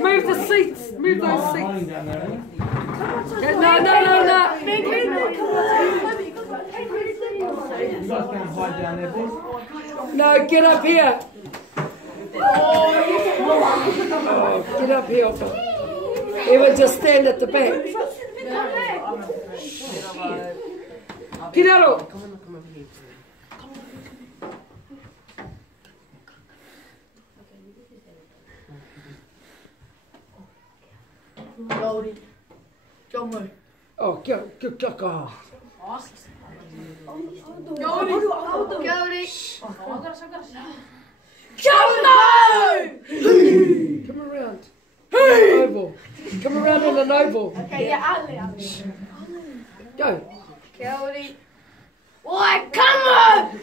Move the seats. Move those seats. No. You guys can't hide down there, please. No, get up here. Oh, get up here. Eva, just stand at the back. Piraro. Oh, go. Come around. Oval. Come around in an oval. Okay, yeah, Go. Oi, come on!